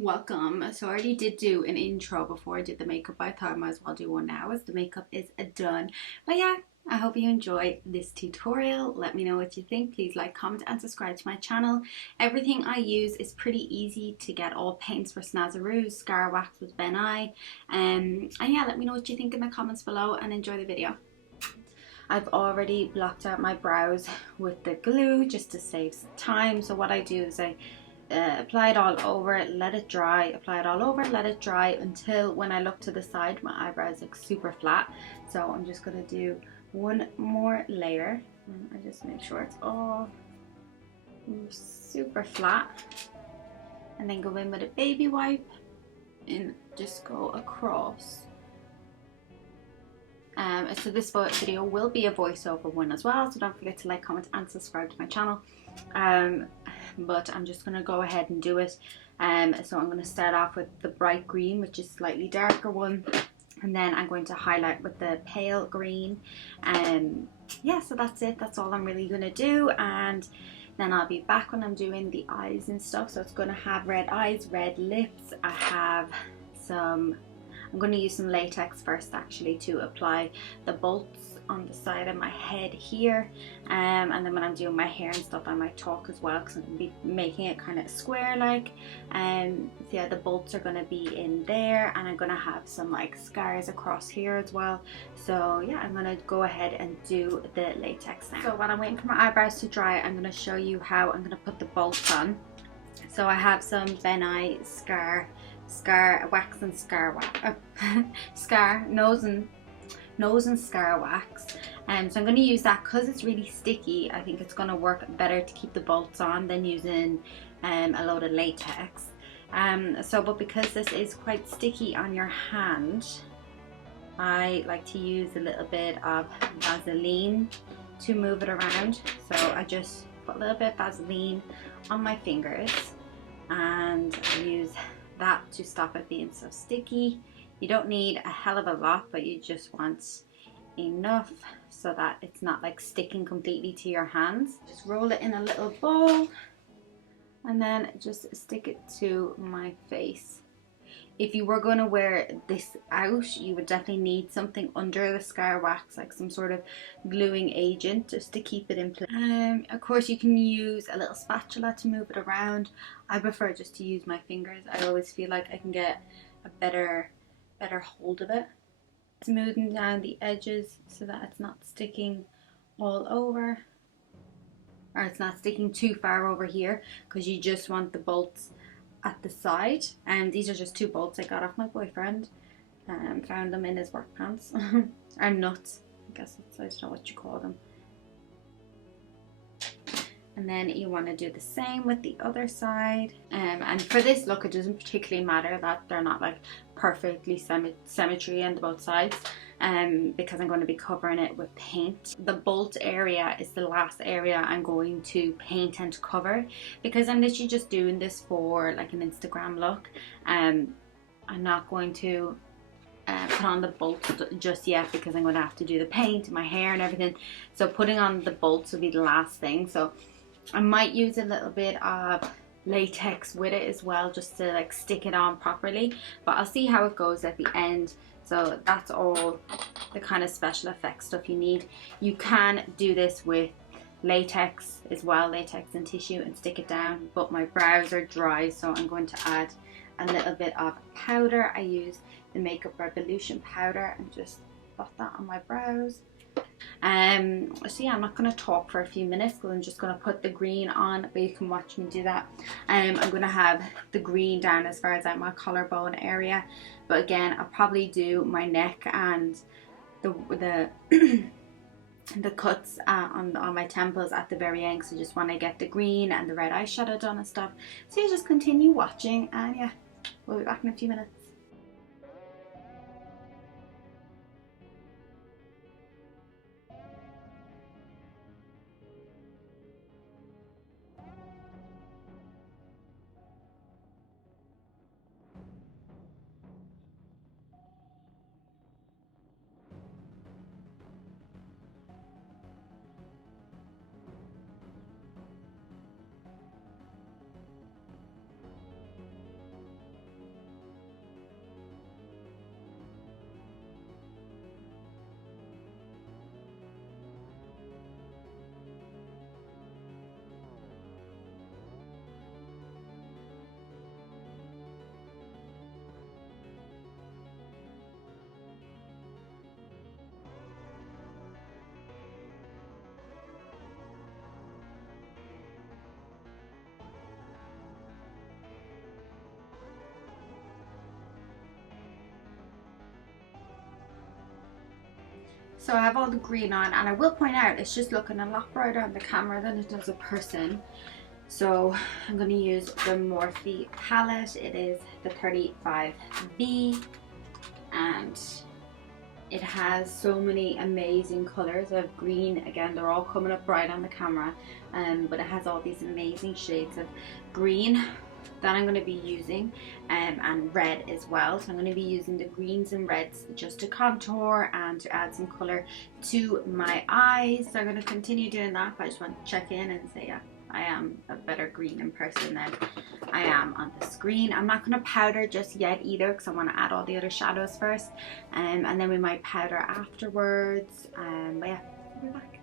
Welcome. So I already did do an intro before I did the makeup. I thought I might as well do one now as the makeup is done. But yeah, I hope you enjoy this tutorial. Let me know what you think. Please like, comment and subscribe to my channel. Everything I use is pretty easy to get. All paints for Snazaroo, Scar Wax with Ben I. And yeah, let me know what you think in the comments below and enjoy the video. I've already blocked out my brows with the glue just to save time. So what I do is I apply it all over, let it dry, apply it all over, let it dry until when I look to the side my eyebrows look super flat. So I'm just going to do one more layer and I just make sure it's all super flat, and then go in with a baby wipe and just go across. So this video will be a voiceover one as well, so don't forget to like, comment and subscribe to my channel. But I'm just going to go ahead and do it. So I'm going to start off with the bright green, which is slightly darker one, and then I'm going to highlight with the pale green. Yeah, so that's it. That's all I'm really going to do, and then I'll be back when I'm doing the eyes and stuff. So it's going to have red eyes, red lips. I have some, I'm going to use some latex first actually to apply the bolts on the side of my head here, and then when I'm doing my hair and stuff I might talk as well because I'm going to be making it kind of square like. So yeah, the bolts are going to be in there, and I'm going to have some like scars across here as well. So yeah, I'm going to go ahead and do the latex now. So while I'm waiting for my eyebrows to dry, I'm going to show you how I'm going to put the bolts on. So I have some Ben I Scar Wax and Scar Wax, nose and scar wax. So I'm going to use that because it's really sticky. I think it's going to work better to keep the bolts on than using a load of latex. But because this is quite sticky on your hand, I like to use a little bit of Vaseline to move it around. So I just put a little bit of Vaseline on my fingers and I use that to stop it being so sticky. You don't need a hell of a lot, but you just want enough so that it's not like sticking completely to your hands. Just roll it in a little ball and then just stick it to my face. If you were going to wear this out, you would definitely need something under the scar wax, like some sort of gluing agent just to keep it in place. Of course you can use a little spatula to move it around. I prefer just to use my fingers. I always feel like I can get a better hold of it. Smoothing down the edges so that it's not sticking all over, or it's not sticking too far over here, because you just want the bolts at the side. And these are just two bolts I got off my boyfriend, found them in his work pants or nuts, I guess I don't know what you call them. And then you want to do the same with the other side. And for this look, it doesn't particularly matter that they're not like perfectly symmetry on both sides, because I'm going to be covering it with paint. The bolt area is the last area I'm going to paint and cover, because I'm literally just doing this for like an Instagram look. I'm not going to put on the bolts just yet because I'm going to have to do the paint and my hair and everything. So putting on the bolts will be the last thing. So I might use a little bit of latex with it as well, just to like stick it on properly, but I'll see how it goes at the end. So that's all the kind of special effects stuff you need. You can do this with latex as well, latex and tissue, and stick it down, but my brows are dry, so I'm going to add a little bit of powder. I use the Makeup Revolution powder and just put that on my brows. So yeah, I'm not going to talk for a few minutes because I'm just going to put the green on, but you can watch me do that. I'm going to have the green down as far as like my collarbone area, but again I'll probably do my neck and the the cuts on my temples at the very end, so just want to get the green and the red eyeshadow done and stuff. So you just continue watching, and yeah, we'll be back in a few minutes. So I have all the green on, and I will point out it's just looking a lot brighter on the camera than it does in person. So I'm going to use the Morphe palette. It is the 35B, and it has so many amazing colors of green. Again, they're all coming up bright on the camera, but it has all these amazing shades of green that I'm going to be using, and red as well. So I'm going to be using the greens and reds just to contour and to add some color to my eyes. So I'm going to continue doing that, but I just want to check in and say, yeah, I am a better green in person than I am on the screen. I'm not going to powder just yet either, because I want to add all the other shadows first, and then we might powder afterwards. But yeah, I'll be back.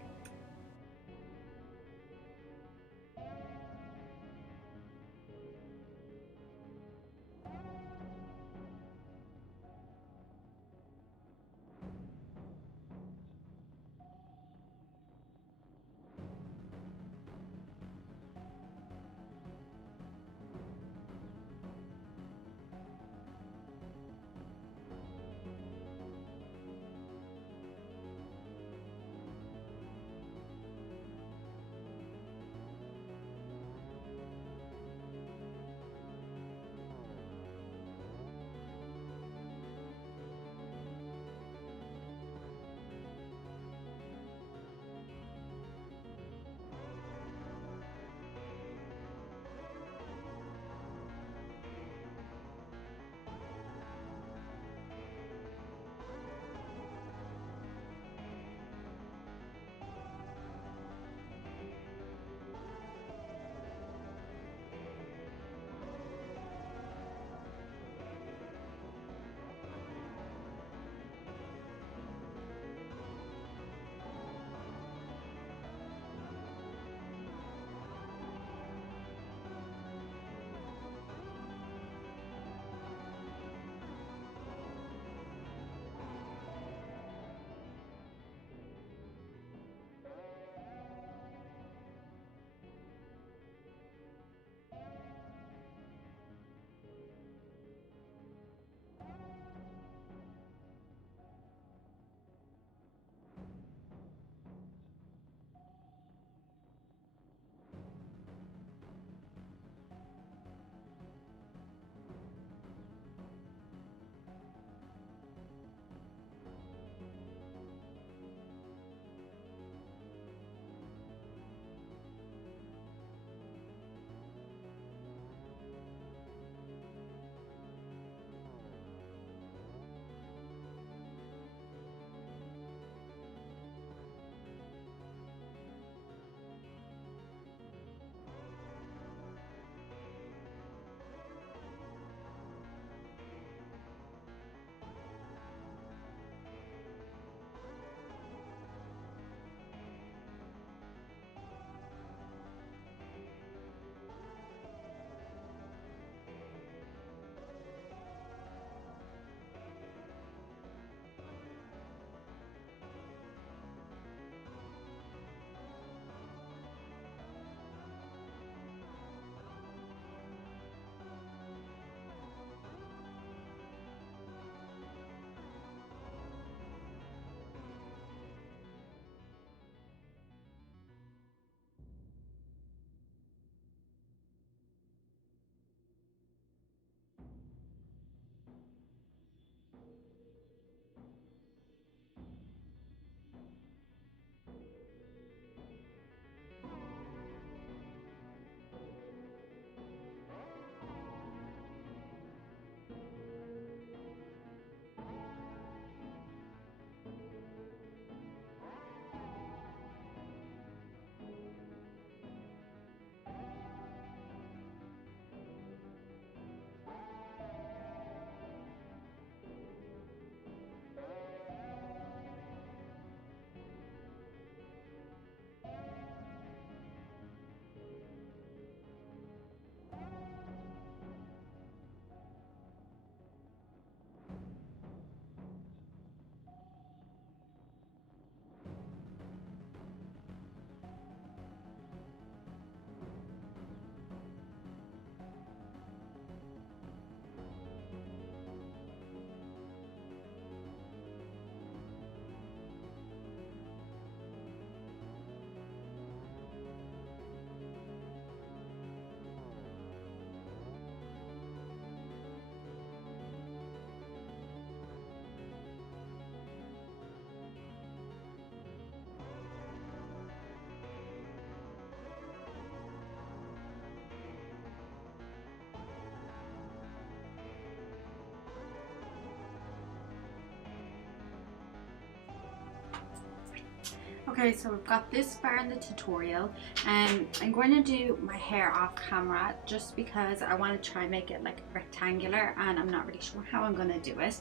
Okay, so we've got this far in the tutorial, and I'm going to do my hair off camera just because I want to try and make it like rectangular, and I'm not really sure how I'm going to do it.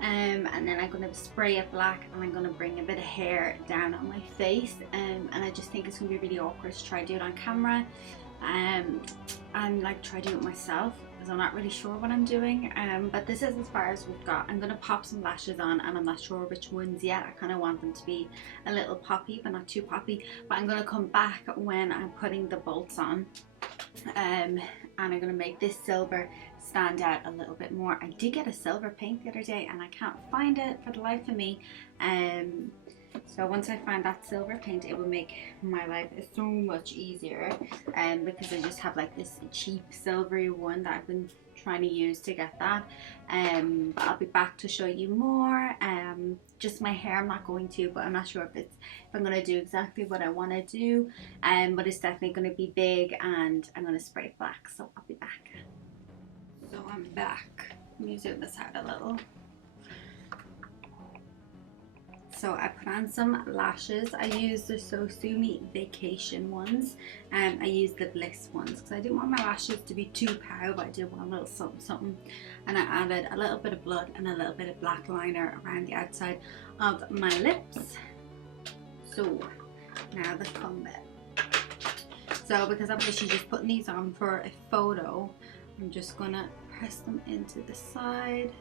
And then I'm going to spray it black, and I'm going to bring a bit of hair down on my face, and I just think it's going to be really awkward to try to do it on camera, and like try to do it myself. I'm not really sure what I'm doing, but this is as far as we've got. I'm going to pop some lashes on, and I'm not sure which ones yet. I kind of want them to be a little poppy but not too poppy, but I'm going to come back when I'm putting the bolts on, and I'm going to make this silver stand out a little bit more. I did get a silver paint the other day and I can't find it for the life of me, so once I find that silver paint, it will make my life so much easier, because I just have like this cheap silvery one that I've been trying to use to get that. But I'll be back to show you more. Just my hair I'm not going to, but I'm not sure if I'm going to do exactly what I want to do, but it's definitely going to be big, and I'm going to spray it black, so I'll be back. So I'm back. Let me zoom this out a little. So I put on some lashes. I used the Sosumi Vacation ones, and I used the Bliss ones because I didn't want my lashes to be too pow, but I did want a little something something. And I added a little bit of blood and a little bit of black liner around the outside of my lips. So now the fun bit. So because I'm literally just putting these on for a photo, I'm just gonna press them into the side.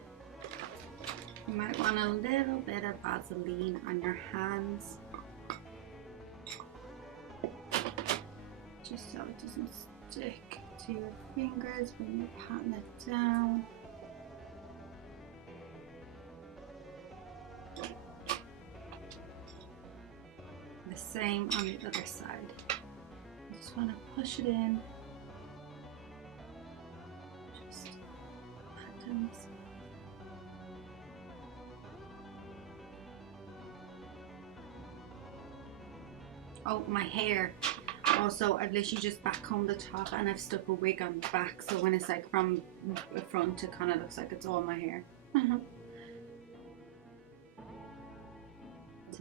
You might want a little bit of Vaseline on your hands, just so it doesn't stick to your fingers when you're patting it down. The same on the other side. I just want to push it in. Just pat down this. Oh, my hair. Also, I've literally just backcombed the top, and I've stuck a wig on the back, so when it's like from the front, it kind of looks like it's all my hair. To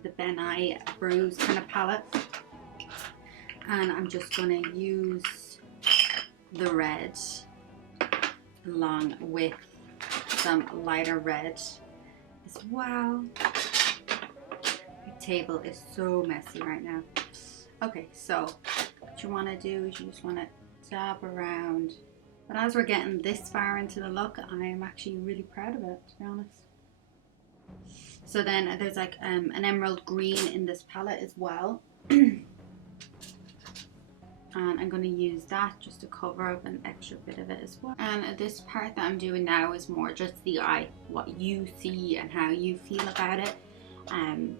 the Ben Nye Bruise kind of palette, and I'm just going to use the red along with some lighter red as well. My table is so messy right now. Okay, so what you want to do is you just want to dab around. But as we're getting this far into the look, I am actually really proud of it, to be honest. So then there's like an emerald green in this palette as well. And I'm going to use that just to cover up an extra bit of it as well. And this part that I'm doing now is more just the eye, what you see and how you feel about it. And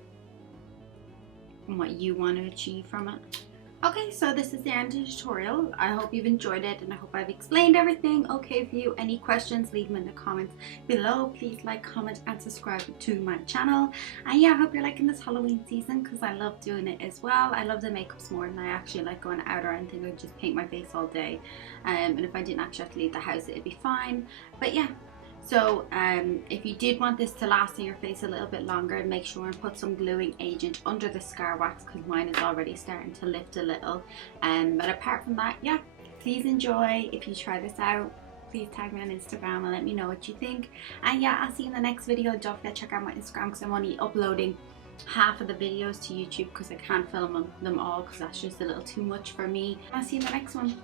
what you want to achieve from it. Okay, so this is the end of the tutorial. I hope you've enjoyed it, and I hope I've explained everything okay for you. Any questions, leave them in the comments below. Please like, comment and subscribe to my channel. And yeah, I hope you're liking this Halloween season, because I love doing it as well. I love the makeups more than I actually like going out or anything. I just paint my face all day, and if I didn't actually have to leave the house, it'd be fine. But yeah, so if you did want this to last in your face a little bit longer, make sure and put some gluing agent under the scar wax, because mine is already starting to lift a little. But apart from that, yeah, please enjoy. If you try this out, please tag me on Instagram and let me know what you think. And yeah, I'll see you in the next video. Don't forget to check out my Instagram, because I'm only uploading half of the videos to YouTube because I can't film them all, because that's just a little too much for me. I'll see you in the next one.